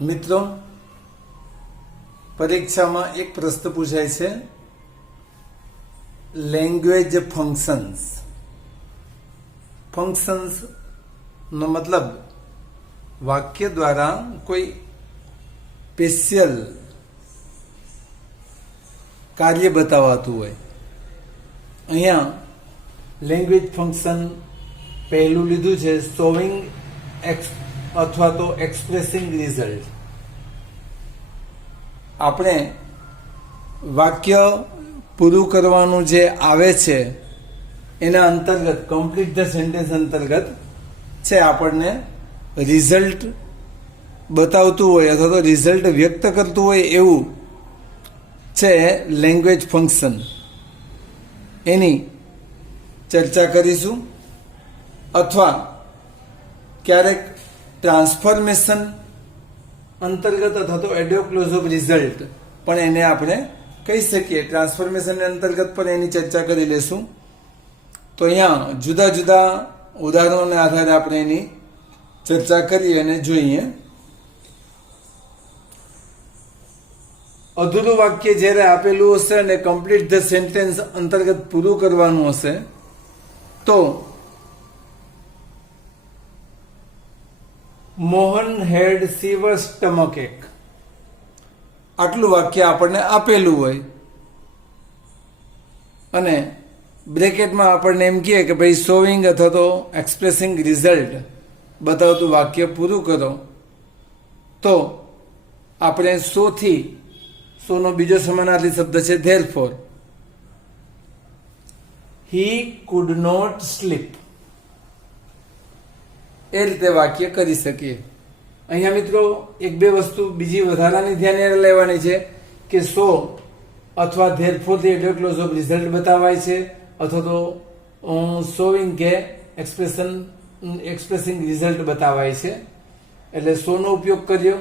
મિત્રો, પરીક્ષામાં એક પ્રશ્ન પૂછાય છે, લેંગ્વેજ ફંક્શન્સ. ફંક્શન્સ નો મતલબ વાક્ય દ્વારા કોઈ સ્પેશિયલ કાર્ય બતાવાતું હોય. અહીંયા લેંગ્વેજ ફંક્શન પહેલું લીધું છે, શોવિંગ અથવા તો એક્સપ્રેસિંગ રિઝલ્ટ. આપણે વાક્ય પૂરું કરવાનું જે આવે છે એના અંતર્ગત, કમ્પ્લીટ ધ સેન્ટેન્સ અંતર્ગત છે, આપણને રિઝલ્ટ બતાવતું હોય અથવા તો રિઝલ્ટ વ્યક્ત કરતું હોય એવું છે લેંગ્વેજ ફંક્શન. એની ચર્ચા કરીશું. અથવા ક્યારેક ટ્રાન્સફોર્મેશન અંતર્ગત અથવા તો એડોબ ક્લોઝ ઓફ રિઝલ્ટ પણ એને આપણે કહી શકીએ. ટ્રાન્સફોર્મેશન અંતર્ગત પણ એની ચર્ચા કરી લેશું. તો અહીંયા જુદા જુદા ઉદાહરણોના આધારે આપણે એની ચર્ચા કરીએ અને જોઈએ. અધૂરું વાક્ય જ્યારે આપેલું હશે અને કમ્પ્લીટ ધ સેન્ટેન્સ અંતર્ગત પૂરું કરવાનું હશે તો મોહન હેડ સીવર સ્ટમક એક, આટલું વાક્ય આપણને આપેલું હોય અને બ્રેકેટમાં આપણને એમ કહે કે ભાઈ શોવિંગ અથવા તો એક્સપ્રેસિંગ રિઝલ્ટ બતાવતું વાક્ય પૂરું કરો. તો આપણે સોનો બીજો સમાનાર્થી શબ્દ છે therefore. He could not sleep, એ રીતે વાક્ય કરી શકીએ. અહીંયા મિત્રો એક બે વસ્તુ બીજી વધારાની ધ્યાને લેવાની છે કે સો અથવા ધેરફોરથી એડોબ ક્લોઝ ઓફ રિઝલ્ટ બતાવાય છે અથવા તો શોવિંગ કે એક્સપ્રેસિંગ રિઝલ્ટ બતાવાય છે. એટલે સોનો ઉપયોગ કર્યો.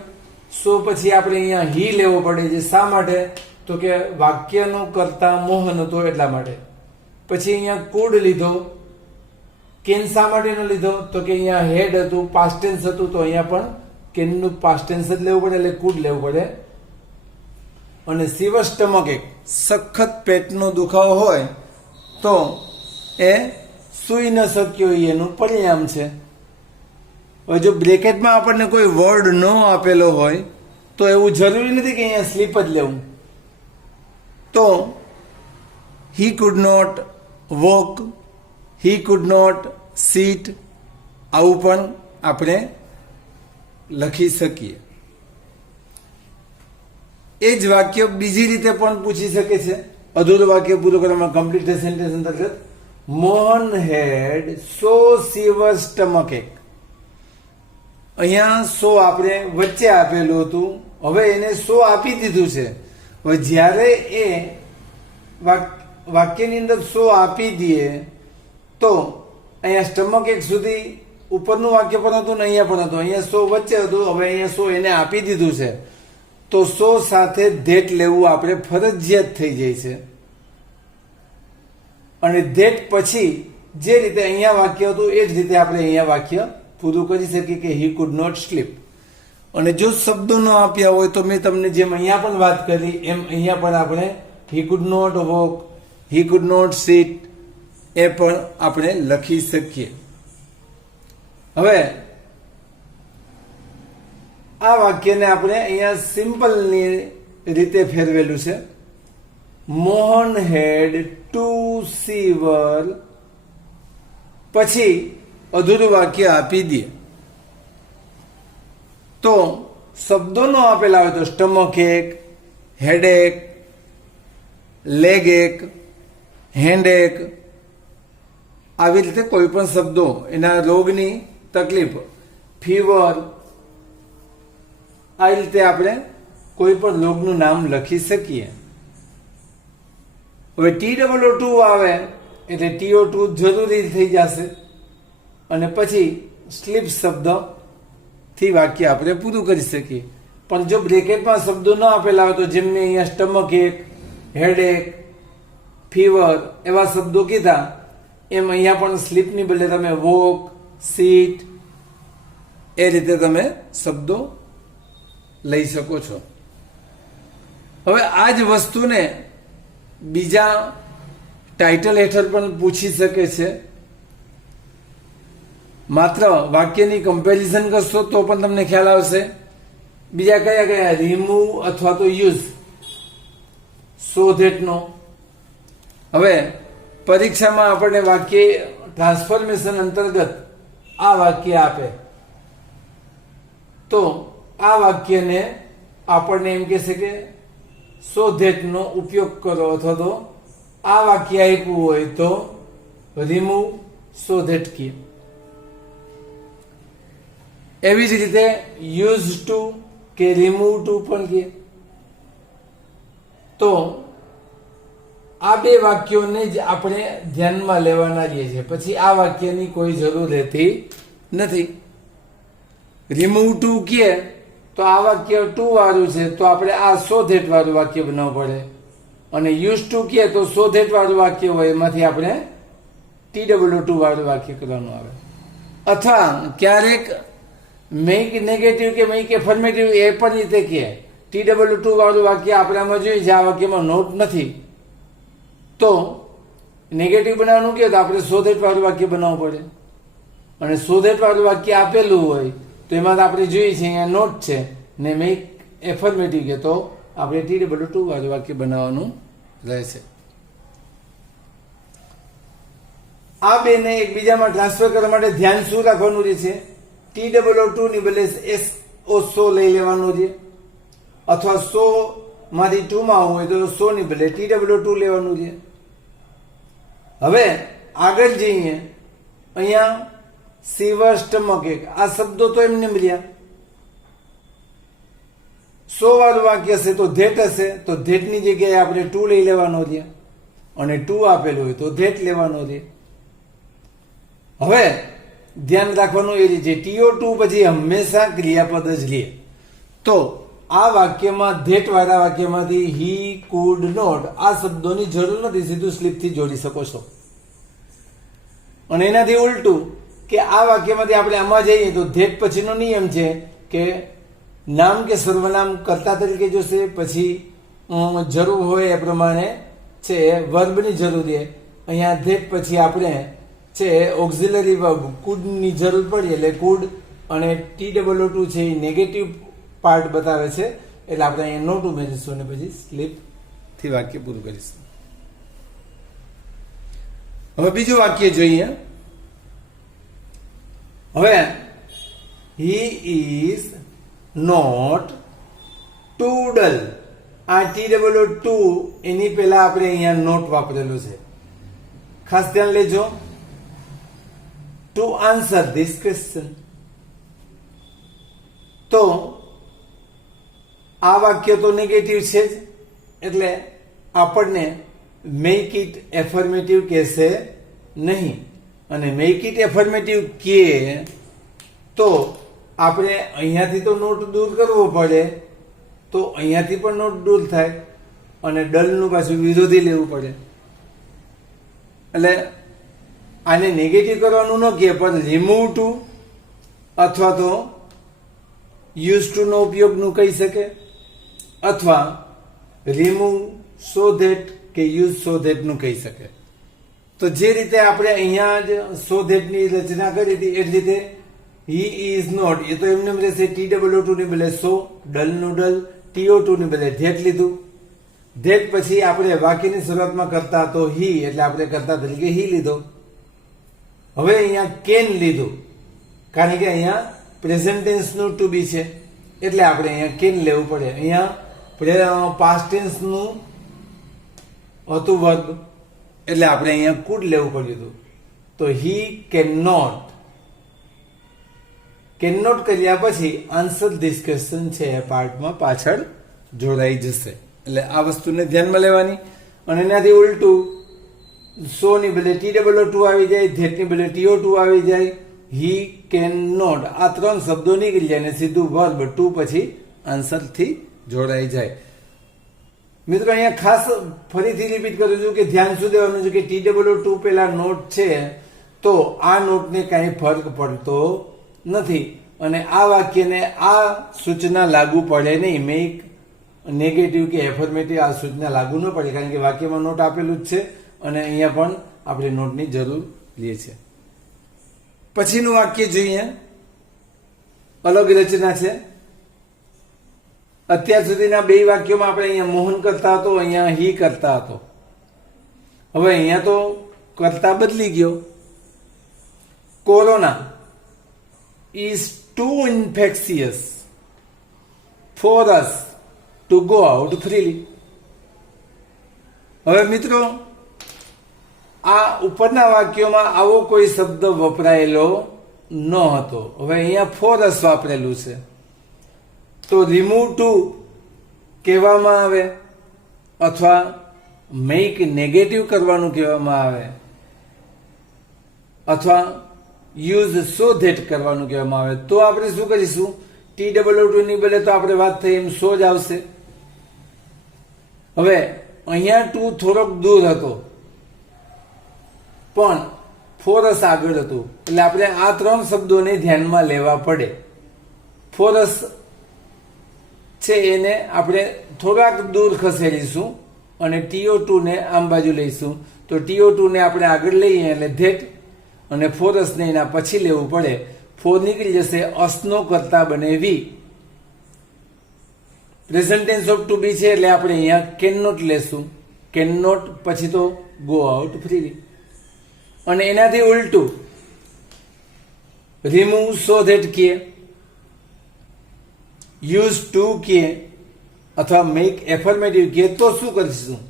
સો પછી આપણે અહીંયા હી લેવો પડે છે. શા માટે? તો કે વાક્યનું કર્તા મોહન હતો એટલા માટે. પછી અહીંયા કુડ લીધો. કેન શા માટે ન લીધો? તો કે અહીંયા હેડ હતું, પાસ્ટ ટેન્સ હતું, તો અહીંયા પણ કેનનું પાસ્ટ ટેન્સ જ લેવું પડે, એટલે કુડ લેવું પડે. અને સિવર સ્ટમક એક, સખત પેટનો દુખાવો હોય તો એ સૂઈ ન શક્યો એનું પરિણામ છે. હવે જો બ્રેકેટમાં આપણને કોઈ વર્ડ ન આપેલો હોય તો એવું જરૂરી નથી કે અહીંયા સ્લીપ જ લેવું. તો he could not walk, he could not sit, આવું પણ આપણે લખી શકીએ. એ જ વાક્ય બીજી રીતે પણ પૂછી શકે છે. અધૂરું વાક્ય પૂરું કરવામાં કમ્પ્લીટ સેન્ટેન્સ અંતર્ગત મોહન હેડ સો સીવર સ્ટમક એક. અહીંયા સો આપણે વચ્ચે આપેલું હતું, હવે એને સો આપી દીધું છે. હવે જ્યારે એ વાક્યની અંદર સો આપી દઈએ તો અહીંયા સ્ટમક એક સુધી ઉપરનું વાક્ય પણ હતું ને અહીંયા પણ હતું. અહીંયા સો વચ્ચે હતું, હવે અહીંયા સો એને આપી દીધું છે તો સો સાથે ધેટ લેવું આપણે ફરજિયાત થઈ જાય છે. અને ધેટ પછી જે રીતે અહીંયા વાક્ય હતું એ જ રીતે આપણે અહીંયા વાક્ય પૂરું કરી શકીએ કે હી કુડ નોટ સ્લીપ. અને જો શબ્દો ન આપ્યા હોય તો મેં તમને જેમ અહીંયા પણ વાત કરી એમ અહીંયા પણ આપણે he could not walk, he could not sit એ પણ આપણે લખી શકીએ. હવે આ વાક્યને આપણે અહીંયા સિમ્પલની રીતે ફેરવેલું છે. મોહન હેડ ટુ સીવર, પછી અધૂરું વાક્ય આપી દે. તો શબ્દો નો આપેલા હોય તો સ્ટમક એક, હેડેક, લેગ એક, હેન્ડ એક, આવી રીતે કોઈ પણ શબ્દો એના રોગની તકલીફ, ફીવર, આ રીતે આપણે કોઈ પણ રોગનું નામ લખી શકીએ. હવે TOO2 આવે એટલે TO2 જરૂરી થઈ જશે અને પછી સ્લીપ શબ્દ થી વાક્ય આપણે પૂરું કરી શકીએ. પણ જો બ્રેકેટમાં શબ્દો ન આપેલા હોય તો જેમ મેં અહીંયા સ્ટમક એક, હેડેક, ફીવર એવા શબ્દો કીધા એમ અહીંયા પણ સ્લીપની બદલે તમે વોક, સીટ એ રીતે તમે શબ્દો લઈ શકો છો. હવે આ જ વસ્તુને બીજા ટાઇટલ હેઠળ પણ પૂછી શકે છે. માત્ર વાક્યની કમ્પેરિઝન કરશો તો પણ તમને ખ્યાલ આવશે. બીજા કયા કયા? રિમૂવ અથવા તો યુઝ, સો ધેટ નો. હવે પરીક્ષામાં આપણને વાક્ય ટ્રાન્સફોર્મેશન અંતર્ગત આ વાક્ય આપે તો આ વાક્યને આપણને એમ કહેશે કે સો ધેટ નો ઉપયોગ કરો, અથવા તો આ વાક્ય આપ્યું હોય તો રિમૂવ સો ધેટ કી. એવી જ રીતે યુઝ ટુ કે રિમૂવ ટુ પણ કહે. તો આ બે વાક્યોને જ આપણે ધ્યાનમાં લેવાના રહીએ છીએ. પછી આ વાક્યની કોઈ જરૂર રહેતી નથી. રિમૂવ ટુ કહે તો આ વાક્ય ટુ વાળું છે, તો આપણે આ સો ધેટ વાળું વાક્ય બનાવવું પડે. અને યુઝ ટુ કહે તો સો ધેટ વાળું વાક્ય હોય, એમાંથી આપણે TW2 વાળું વાક્ય કરવાનું આવે. અથવા ક્યારેક મેક નેગેટિવ કે મેક એફર્મેટિવ એ પણ રીતે કહે. TW2 વાળું વાક્ય આપણે આમાં જોઈએ છે, આ વાક્યમાં નોટ નથી, તો નેગેટિવ બનાવવાનું કહે તો આપણે સો ધેટ વાળું વાક્ય બનાવવું પડે. અને સો ધેટ વાળું વાક્ય આપેલું હોય તો એમાં આપણે જોઈએ છીએ અહીંયા નોટ છે, ને મેક એફર્મેટિવ કે તો આપણે TW2 વાળું વાક્ય બનાવવાનું રહેશે. આ બેને એકબીજામાં ટ્રાન્સફર કરવા માટે ધ્યાન શું રાખવાનું રહે છે? TW2 ની બદલે સો લઈ લેવાનું છે, અથવા 100 માંથી 2 માં હોય તો 100 ની બદલે TW2 લેવાનું છે. હવે આગળ જઈએ. અહીંયા સિવર સ્ટમક એક આ શબ્દો તો એમને મળ્યા. 100 વાળું વાક્ય હશે તો ધેટ હશે, તો ધેટની જગ્યાએ આપણે 2 લઈ લેવાનો છે, અને 2 આપેલું હોય તો ધેટ લેવાનો છે. હવે ધ્યાન રાખવાનું એ રીતે TO2 પછી હંમેશા ક્રિયાપદ જ લે. તો આ વાક્યમાં ધેટ વાળા વાક્યમાંથી હી કુડ નોટ આ શબ્દોની જરૂર નથી, સીધું સ્લીપથી જોડી શકો છો. અને એનાથી ઉલટું કે આ વાક્યમાંથી આપણે આમાં જઈએ તો ધેટ પછીનો નિયમ છે કે નામ કે સર્વનામ કર્તા તરીકે જોશે, પછી જરૂર હોય એ પ્રમાણે છે વર્બની જરૂર છે. અહીંયા ધેટ પછી આપણે છે ઓક્ઝિલરી વર્બ કુડની જરૂર પડી, એટલે કુડ. અને TW2 છે એ નેગેટિવ પાર્ટ બતાવે છે, એટલે આપણે અહીંયા નોટ ઉમેરીશું અને પછી સ્લીપથી વાક્ય પૂરું કરીશું. હવે બીજું વાક્ય જોઈએ. હવે he is not too dull. આ TW2 એની પહેલા આપણે અહીંયા નોટ વાપરેલું છે, ખાસ ધ્યાન લેજો. To answer this question. તો આ વાક્ય તો નેગેટિવ છે જ, એટલે આપણને મેક ઇટ એફર્મેટિવ કહેશે નહીં. અને મેક ઇટ એફર્મેટિવ કે તો આપણે અહીંયાથી તો નોટ દૂર કરવો પડે, તો અહીંયાથી પણ નોટ દૂર થાય, અને ડલનું પાછું વિરોધી લેવું પડે. એટલે આને નેગેટિવ કરવાનું ન કહે, પણ રિમૂવ ટુ અથવા તો યુઝ ટુ નો ઉપયોગનું કહી શકે, અથવા રિમૂવ સો ધેટ કે યુઝ સો ધેટ નું કહી શકે. તો જે રીતે આપણે અહીંયા જ સો ધેટ ની રચના કરી હતી એ જ રીતે હી ઇઝ નોટ એ તો એમને રહેશે TW2 ની બદલે સો, ડલ નું ડલ, TO2 ની બદલે ધેટ લીધું. ધેટ પછી આપણે વાક્યની શરૂઆતમાં કરતા તો હી, એટલે આપણે કરતા તરીકે હી લીધો. હવે અહીંયા કેન લીધું, કારણ કે અહીંયા પ્રેઝન્ટ ટેન્સ નું ટુ બી છે, એટલે આપણે અહીંયા કેન લેવું પડે. અહીંયા પાસ્ટ ટેન્સ નું હતું વર્બ, એટલે આપણે અહીંયા કુડ લેવું પડ્યું હતું. તો હી કેન નોટ કર્યા પછી આન્સર ધીસ ક્વેશ્ચન છે એ પાર્ટમાં પાછળ જોડાઈ જશે. એટલે આ વસ્તુને ધ્યાનમાં લેવાની. અને એનાથી ઉલટું સો ની બદલે TW2 આવી જાય, ધેટ ની બદલે TO2 આવી જાય, હી કેન નોટ આ ત્રણ શબ્દો નીકળી જાય, અને સીધું વર્બ ટુ પછી આન્સર થી જોડાઈ જાય. મિત્રો અહીંયા ખાસ ફરીથી રિપીટ કરું છું કે ધ્યાન શું દેવાનું છે કે TW2 પેલા નોટ છે, તો આ નોટને કાંઈ ફરક પડતો નથી. અને આ વાક્યને આ સૂચના લાગુ પડે નહીં. મેક નેગેટિવ કે એફર્મેટિવ આ સૂચના લાગુ ન પડે, કારણ કે વાક્યમાં નોટ આપેલું જ છે અને અહીંયા પણ આપણે નોટની જરૂર લઈએ છીએ. પછીનું વાક્ય જોઈએ, અલગ રચના છે. અત્યાર સુધીના બે વાક્યોમાં આપણે અહીંયા મોહન કરતા હતો, અહીંયા હી કરતા હતો. હવે અહીંયા તો કરતા બદલી ગયો. Corona is too infectious for us to go out freely. હવે મિત્રો, આ ઉપરના વાક્યોમાં આવો કોઈ શબ્દ વપરાયેલો ન હતો. હવે અહીંયા ફોર અસ વાપરેલું છે, તો રિમૂવ ટુ કહેવામાં આવે અથવા મેક નેગેટિવ કરવાનું કહેવામાં આવે અથવા યુઝ સો ધેટ કરવાનું કહેવામાં આવે, તો આપણે શું કરીશું? TOO ની બદલે તો આપણે વાત થઈ એમ સો જ આવશે. હવે અહીંયા ટુ થોડોક દૂર હતો પણ ફોરસ આગળ હતું, એટલે આપણે આ ત્રણ શબ્દોને ધ્યાનમાં લેવા પડે. ફોરસ છે એને આપણે થોડાક દૂર ખસેડીશું અને TO2 ને આમ બાજુ લઈશું, તો TO2 ને આપણે આગળ લઈએ એટલે ધેટ, અને ફોરસને એના પછી લેવું પડે. ફોર નીકળી જશે, અસનો કરતા બને વી. પ્રેઝન્ટ ટેન્સ ઓફ ટુ બી છે એટલે આપણે અહીંયા કેન નોટ લેશું. કેન નોટ પછી તો ગો આઉટ ફ્રીલી. અને એનાથી ઉલટું રિમૂવ સો ધેટ કીએ, યુઝ ટુ કીએ અથવા મેક એફર્મેટિવ કીએ, તો શું કરીશું?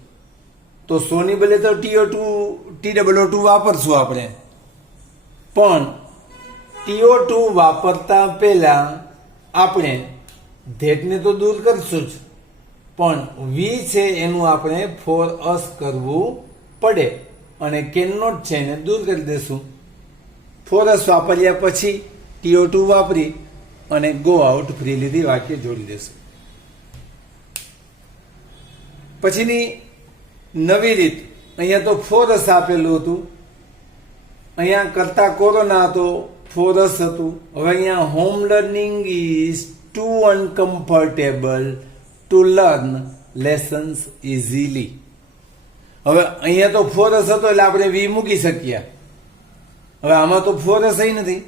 તો સોની બદલે તો TOO વાપરશું આપણે. પણ TO2 વાપરતા પહેલા આપણે ધેટને તો દૂર કરશું જ, પણ વી છે એનું આપણે ફોર અસ કરવું પડે અને કેન નોટ છે એને દૂર કરી દેશું. ફોર અસ વાપર્યા પછી TO2 વાપરી અને ગો આઉટ ફ્રીલીથી વાક્ય જોડી દેશું. પછીની નવી રીત, અહીંયા તો ફોર અસ આપેલું હતું, અહીંયા કરતા કોરોના હતો, ફોરસ હતું. હવે અહીંયા home learning is too uncomfortable to learn lessons easily. હવે અહીંયા તો ફોરસ હતો એટલે આપણે વી મૂકી શકીએ. હવે આમાં તો ફોરસ નથી.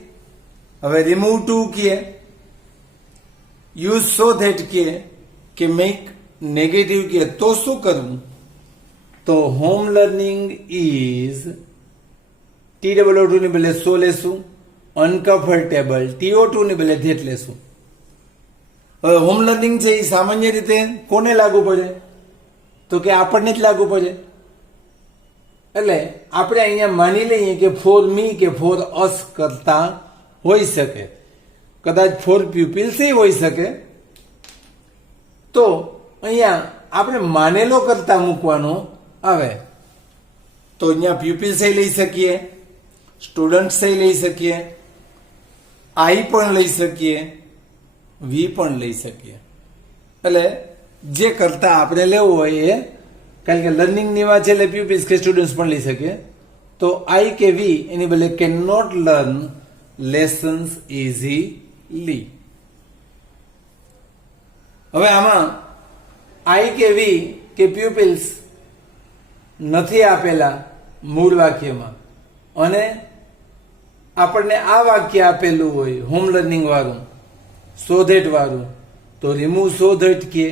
હવે રિમૂવ ટુ કીએ, યુઝ સો ધેટ કીએ કે મેક નેગેટિવ કીએ, તો શું કરવું? તો હોમ લર્નિંગ ઇઝ TOO ની બદલે સો લેશું, અનકમ્ફર્ટેબલ TO2 ની બદલે ધેટ લેશું. હવે હોમ લર્નિંગ છે એ સામાન્ય રીતે કોને લાગુ પડે? તો કે આપણને જ લાગુ પડે. એટલે આપણે અહીંયા માની લઈએ કે ફોર મી કે ફોર અસ કરતા હોઈ શકે, કદાચ ફોર પ્યુપિલ્સ હોઈ શકે. તો અહીંયા આપણે માનેલો કરતા મૂકવાનો આવે, તો અહીંયા પ્યુપિલ્સ લઈ શકીએ, સ્ટુડન્ટ્સ લઈ શકીએ, આઈ પણ લઈ શકીએ, વી પણ લઈ શકીએ. એટલે જે કરતા આપણે લેવું હોય એ, કારણ કે લર્નિંગની વાત છે એટલે પ્યુપિલ્સ કે સ્ટુડન્ટ્સ પણ લઈ શકીએ. તો આઈ કે વી એની બદલે can not learn lessons easily. હવે આમાં આઈ કે વી કે પ્યુપિલ્સ નથી આપેલા મૂળ વાક્યમાં અને આપણને આ વાક્ય આપેલું હોય હોમ લર્નિંગ વાળું, સો ધેટ વાળું, તો રિમૂવ સો ધેટ કીએ,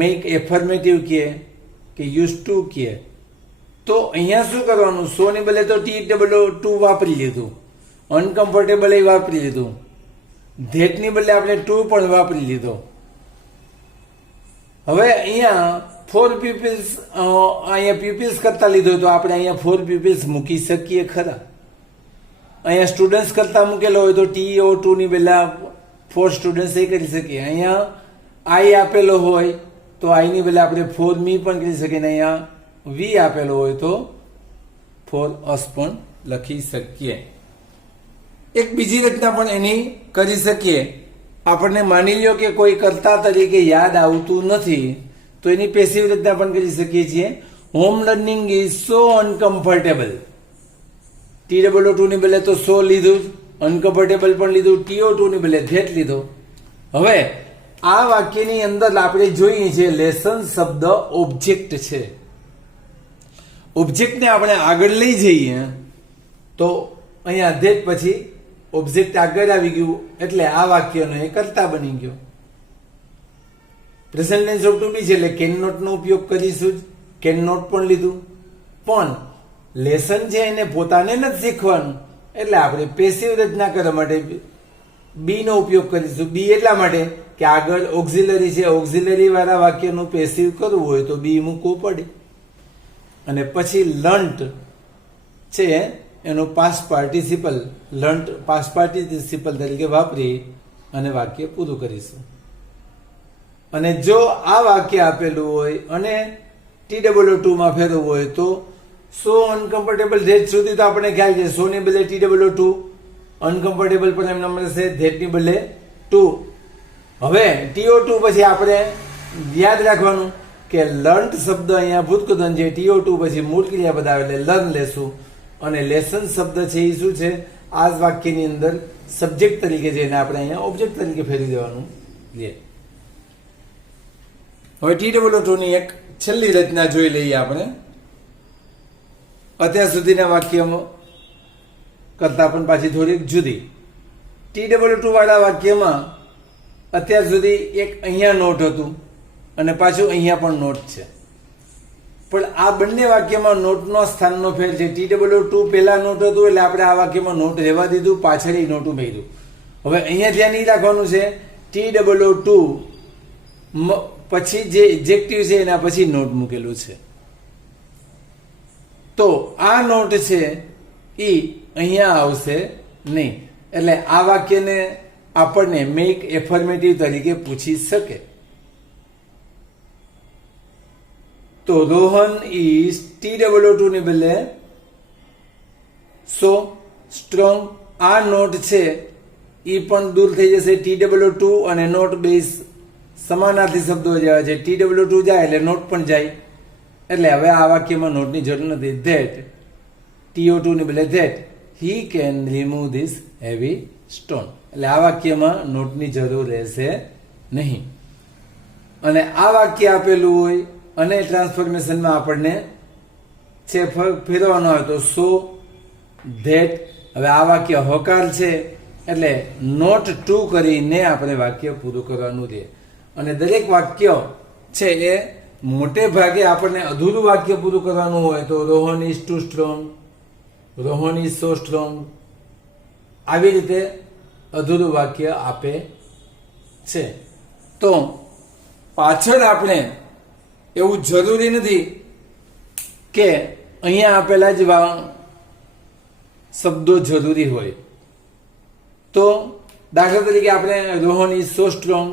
મેક એફર્મેટિવ કીએ કે યુઝ ટુ કીએ. તો અહીંયા શું કરવાનું? સો ની બદલે તો TOO વાપરી લીધું, અનકમ્ફર્ટેબલ એ વાપરી લીધું, ધેટની બદલે આપણે ટુ પણ વાપરી લીધો. હવે અહીંયા ફોર પ્યુપિલ્સ, અહીંયા પ્યુપિલ્સ કરતા લીધો તો આપણે અહીંયા ફોર પ્યુપિલ્સ મૂકી શકીએ ખરા. અહીંયા સ્ટુડન્ટ્સ કરતા મૂકેલો હોય તો TO2 ની પહેલા ફોર સ્ટુડન્ટ્સ એ કરી શકીએ. અહીંયા આઈ આપેલો હોય તો આઈ ની પહેલા આપણે ફોર મી પણ કરી શકીએ, અને અહીંયા વી આપેલો હોય તો ફોર અસ પણ લખી શકીએ. એક બીજી રચના પણ એની કરી શકીએ. આપણને માની લ્યો કે કોઈ કરતા તરીકે યાદ આવતું નથી, તો એની પેસિવ રચના પણ કરી શકીએ છીએ. Home learning is so uncomfortable. TOO ની બદલે તો સો લીધું, અનકમ્ફર્ટેબલ પણ લીધું, TO2 ની બદલે ધેટ લીધો. હવે આ વાક્યની અંદર આપણે જોઈએ છીએ લેસન શબ્દ ઓબ્જેક્ટ છે. ઓબ્જેક્ટને આપણે આગળ લઈ જઈએ તો અહીંયા ધેટ પછી ઓબ્જેક્ટ આગળ આવી ગયું એટલે આ વાક્યનો એ કર્તા બની ગયો. પ્રેઝન્ટ ટેન્સ ઓફ ટુ બી છે એટલે કેન નોટ નો ઉપયોગ કરીશું જ. કેન નોટ પણ લીધું, પણ લેસન છે એને પોતાને નથી શીખવાનું એટલે આપણે પેસિવ રચના કરવા માટે બી નો ઉપયોગ કરીશું. બી એટલા માટે કે આગળ ઓક્ઝિલરી છે, ઓક્ઝિલરી વાળા વાક્યનું પેસિવ કરવું હોય તો બી મૂકવું પડે. અને પછી લર્ન્ટ છે એનું past participle, learnt past participle તરીકે વાપરી અને વાક્ય પૂરું કરીશું. અને જો આ વાક્ય આપેલું હોય અને TOO માં ફેરવવું હોય તો સો અનકમ્ફર્ટેબલ ધેટ સુધી તો આપણે ખ્યાલ છે. સો ની બદલે TOO, અનકમ્ફર્ટેબલ પણ એમ નંબર છે, ધેટ ની બદલે ટુ. હવે TO2 પછી આપણે યાદ રાખવાનું કે લર્ન્ટ શબ્દ અહીંયા ભૂતકૃતન છે, TO2 પછી મૂળ ક્રિયાપદ આવે એટલે લર્ન લેશું. અને લેસન શબ્દ છે એ શું છે? આ જ વાક્યની અંદર સબ્જેક્ટ તરીકે છે એને આપણે અહીંયા ઓબ્જેક્ટ તરીકે ફેરવી દેવાનું લે. હવે TOO ની એક છેલ્લી રચના જોઈ લઈએ આપણે. અત્યાર સુધીના વાક્યમાં કરતા પણ પાછી થોડીક જુદી. TOO વાળા વાક્યમાં અત્યાર સુધી એક અહીંયા નોટ હતું અને પાછું અહીંયા પણ નોટ છે, પણ આ બંને વાક્યમાં નોટનો સ્થાનનો ફેર છે. TOO પહેલા નોટ હતું એટલે આપણે આ વાક્યમાં નોટ રહેવા દીધું, પાછળ નોટ ઉમેર્યું. હવે અહીંયા ધ્યાન એ રાખવાનું છે TOO પછી જે એડજેક્ટિવ છે એના પછી નોટ મૂકેલું છે. તો આ નોટ છે એ અહીંયા આવશે નહીં, એટલે આ વાક્યને આપણને મેક એફર્મેટિવ તરીકે પૂછી શકે. તો રોહન ઇઝ TOO ની બદલે સો સ્ટ્રોંગ. આ નોટ છે એ પણ દૂર થઈ જશે. TOO અને નોટ બેઝ સમાનાર્થી શબ્દો જેવા છે. TOO જાય એટલે નોટ પણ જાય, એટલે હવે આ વાક્યમાં નોટની જરૂર નથી. ધેટ TO2 ની બદલે that he can remove this heavy stone, એટલે આ વાક્યમાં નોટની જરૂર રહેશે નહીં. અને આ વાક્ય આપેલું હોય અને ટ્રાન્સફોર્મેશનમાં આપણને છે ફેરવાનો હોય તો સો ધેટ. હવે આ વાક્ય હોકાર છે એટલે નોટ ટુ કરીને આપણે વાક્ય પૂરું કરવાનું રહે. અને દરેક વાક્ય છે એ મોટે ભાગે આપણને અધૂરું વાક્ય પૂરું કરવાનું હોય તો Rohan is too strong, Rohan is so strong, આવી રીતે અધૂરું વાક્ય આપે છે. તો પાછળ આપણે એવું જરૂરી નથી કે અહીંયા આપેલા જ શબ્દો જરૂરી હોય. તો દાખલા તરીકે આપણે રોહન ઇઝ સો સ્ટ્રોંગ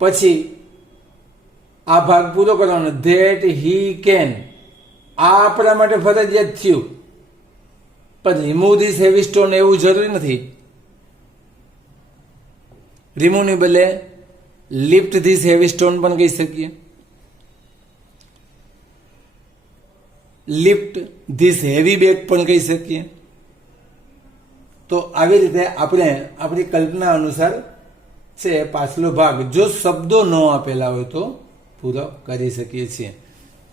પછી આ ભાગ પૂરો કરવાનો ધેટ હી કેન, આ આપણા માટે ફરજિયાત થયું, પણ રિમૂવ ધીસ હેવી સ્ટોન એવું જરૂરી નથી. રિમૂવ ની બદલે લિફ્ટ ધીસ હેવી સ્ટોન પણ કહી શકીએ. લિફ્ટ ધીસ હેવી બેગ પણ કહી શકીએ. તો આવી રીતે આપણે આપણી કલ્પના અનુસાર છે પાછલો ભાગ જો શબ્દો ન આપેલા હોય તો પૂરો કરી શકીએ છીએ.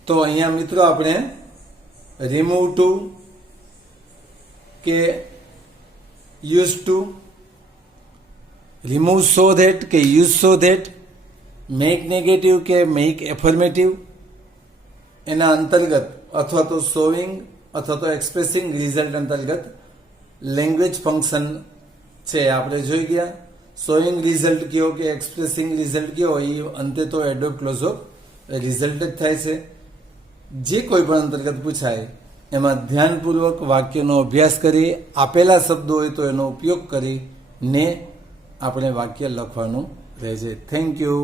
તો અહીંયા મિત્રો આપણે રિમૂવ ટુ કે use to, remove so that કે use so that, make negative કે મેક એફર્મેટિવ, એના અંતર્ગત અથવા તો શોઈંગ અથવા તો એક્સપ્રેસિંગ રિઝલ્ટ અંતર્ગત લેંગ્વેજ ફંક્શન છે આપણે જોઈ ગયા. શોઈંગ રિઝલ્ટ કયો કે એક્સપ્રેસિંગ રિઝલ્ટ કયો એ અંતે તો એડોપ્ટ ક્લોઝ ઓફ રિઝલ્ટ જ થાય છે. જે કોઈ પણ અંતર્ગત પૂછાય એમાં ધ્યાનપૂર્વક વાક્યનો અભ્યાસ કરી આપેલા શબ્દો હોય તો એનો ઉપયોગ કરીને આપણે વાક્ય લખવાનું રહે છે. Thank you.